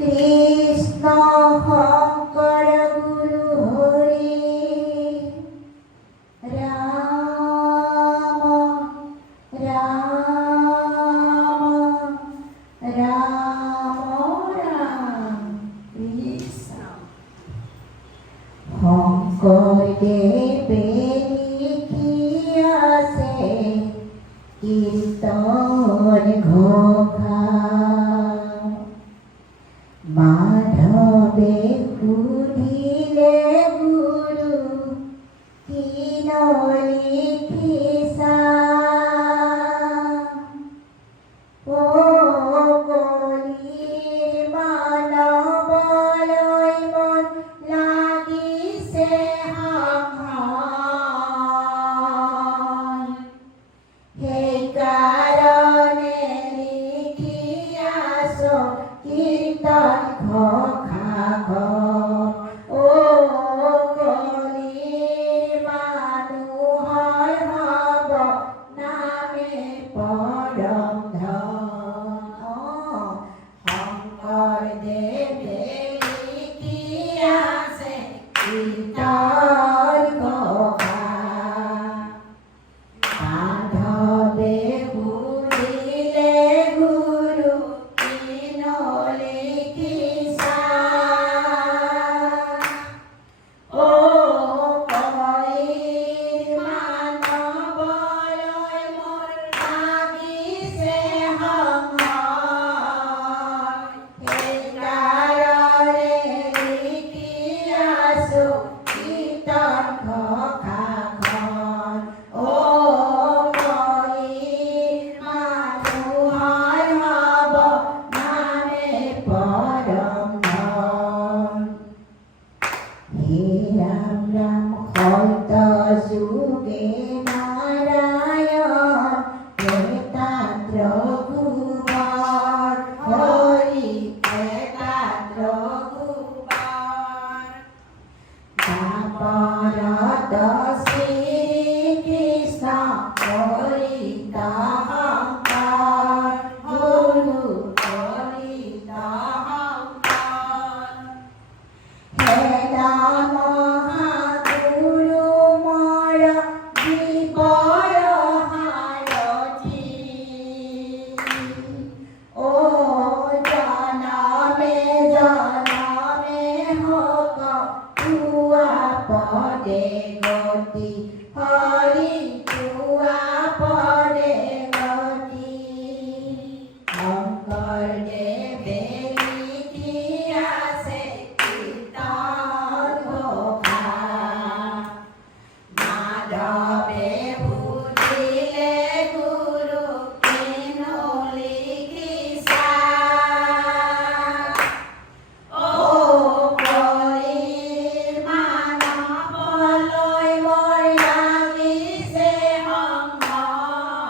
কৃষ্ণ শংকৰ গুৰু হৰি ৰাম ৰাম ৰাম ৰাম কৃষ্ণ। শংকৰদেৱে লিখি আছে কীৰ্তন ঘোষা, মাধৱে সুধিলে গুৰু কিন লিখিছা, অ কলিৰ মানৱলৈ মন লাগিছে সংশয়, সেইকাৰণে লিখি আছ কীৰ্তন ঘোষা ঘোষ। অ কলিৰ মানুহৰ হব নামে পৰম ধন। শংকৰদেৱে লিখি আছে কীৰ্তন ঘোষা, মাধৱে সুধিলে গুৰু কিন লিখিছা, অ কলিৰ মানৱলৈ মোৰ লাগিছে সংশয়, সেইকাৰণে লিখি আছো কীৰ্তন ঘোষাখন। অ কলিৰ মানুহৰ হব নামে পৰম ধন। হে ৰাম ৰাম সত্য যুগে নাৰায়ণ, প্ৰেতাত ৰঘুবৰ হৰি প্ৰেতাত ৰঘুবৰ, দ্বাপৰত শ্ৰীকৃষ্ণ হৰিত শংকৰ, গুৰু হৰিত শংকৰ। হে মহাগুৰু মৰ জীৱৰ সাৰথি, অ জনমে জনমে হক তুৱা পদে গতি, হৰি তুৱা পদে গতি। শংকৰদেৱে লিখি আছে কীৰ্তন ঘোষা, মাধৱে সুধিলে গুৰু কিন লিখিছা, অ কলিৰ মানৱলৈ মোৰ লাগিছে সংশয়,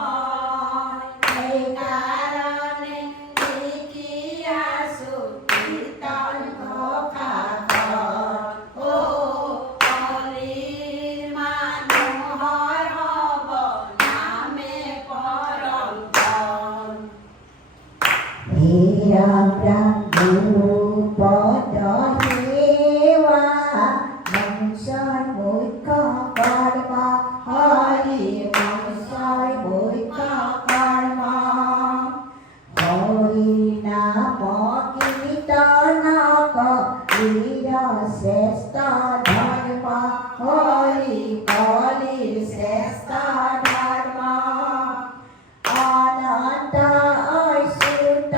সেইকাৰণে লিখি আছো কীৰ্তন ঘোষাখন। অ কলিৰ মানুহৰ হব নামে পৰম ধন। হে ৰাম ৰাম গুৰু পদ সেৱা, মনুষ্যৰ মুখ্য কৰ্ম হৰি মনুষ্যৰ মুখ্য কৰ্ম, হৰি নাম কীৰ্তন কৰিৰ শ্ৰেষ্ঠ ধৰ্ম, হৰি কলিৰ শ্ৰেষ্ঠ ধৰ্ম। অনন্ত অচ্যুত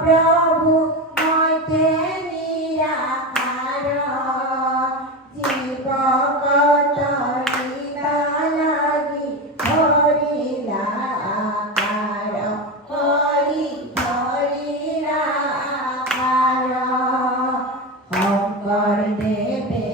প্ৰভু মধ্যে নিৰাকাৰ, জীৱক তৰিব লাগি ধৰিলা আকাৰ, হৰি ধৰিলা আকাৰ। শংকৰদেৱে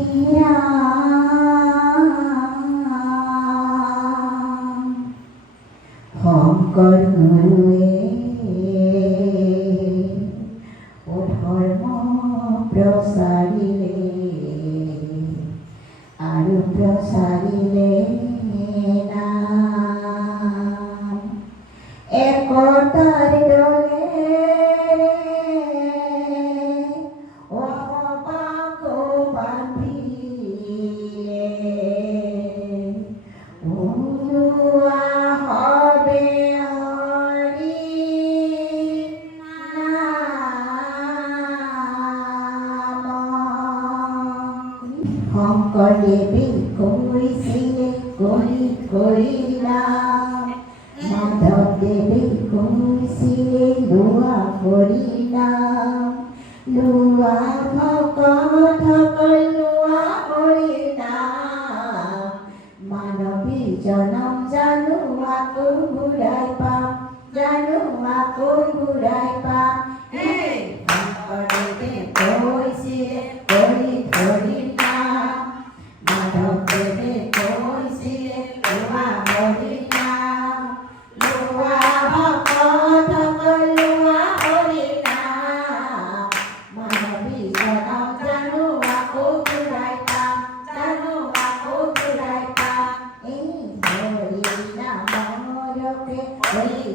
હીરા হম কৰুয়ে ও ধৰ্ম প্ৰসাৰিলে আৰু প্ৰসাৰিলে নাম একতাৰ দলে ও পাকো বান্ধিলে উৰুৱা হবে হৰি নাম শংকৰদেৱে কৈছিলে কৰি নাম মাধৱদেৱে কৈছিলে লোৱা কৰি নাম লোৱা ভকতসকল লোৱা কৰি নাম মানৱী জনম জানো আকৌ ঘূৰাই পাম জানো আকৌ ঘূৰাই পাম শংকৰদেৱে কৈছিলে কৰি নাম মাধৱদেৱে কৈছিলে লোৱা কৰি নাম লোৱা ভকতসকল লোৱা কৰি নাম মানৱী জনম জানো আকৌ ঘূৰাই পাম জানো আকৌ ঘূৰাই পাম এই হৰি নামৰকে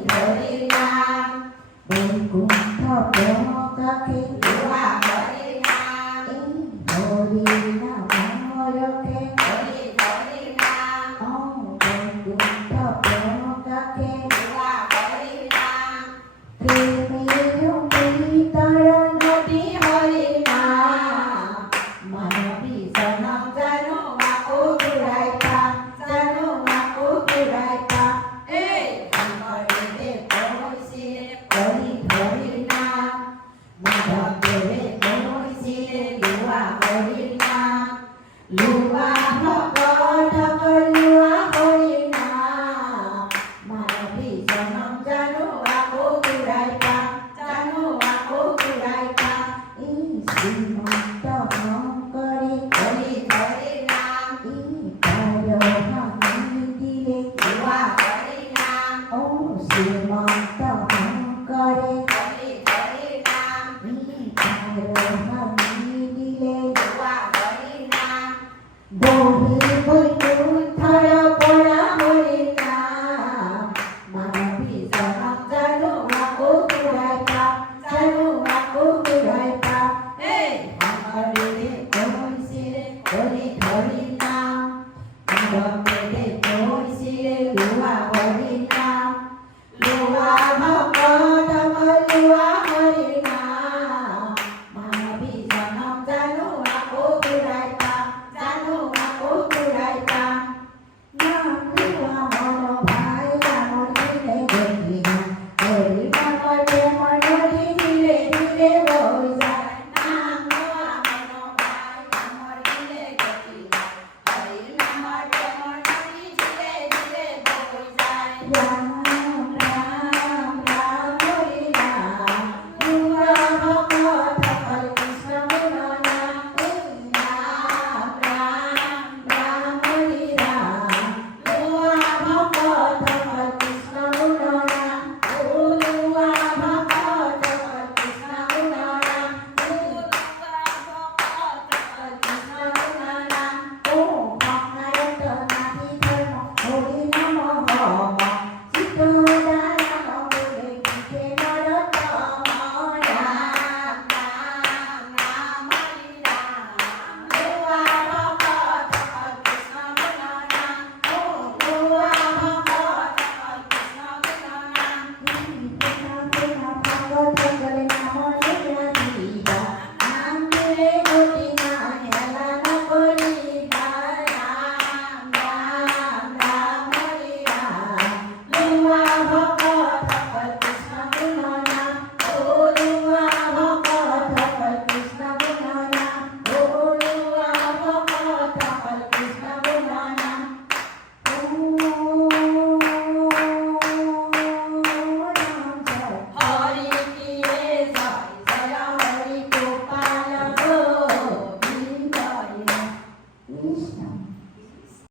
হৰি নাম বৈকুণ্ঠ ব্ৰহ্মকাকে লোৱা হৰি নাম এই হৰি নামৰকে হৰি নাম বৈকুণ্ঠ ব্ৰহ্মকাকে লোৱা হৰি নাম প্ৰেমেৰ পবিতৰ নদী হৰি নাম মানৱী জনম জানো আকৌ ঘূৰাই পাম জানো আকৌ ঘূৰাই পাম এই শংকৰদেৱে কৈছিলে হৰি নাম মাধৱদেৱে কৈছিলে লোৱা হৰি নাম লোৱা